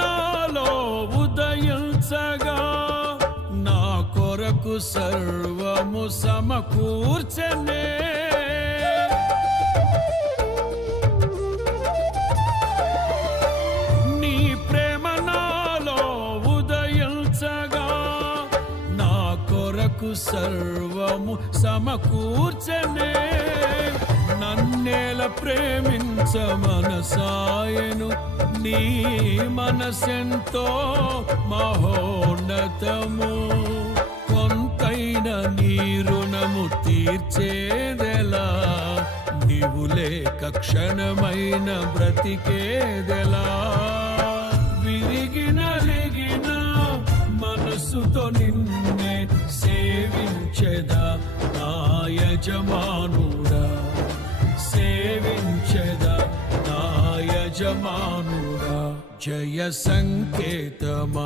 నాలో ఉదయించగా నా కొరకు సర్వము సమకూర్చనే. నీ ప్రేమ నాలో ఉదయించగా నా కొరకు సర్వము సమకూర్చనే. నన్నేల ప్రేమించ మనసాయను, నీ మనసెంతో మహోన్నతము. కొంతైన నీ రుణము తీర్చేదెలా, నీవు లేక క్షణమైన బ్రతికేదెలా. విరిగిన లెగిన మనసుతో నిన్నే సేవించెదా నా యజమానుడా, సేవించెదా నా యజమానుడా. జయ సంకేతమా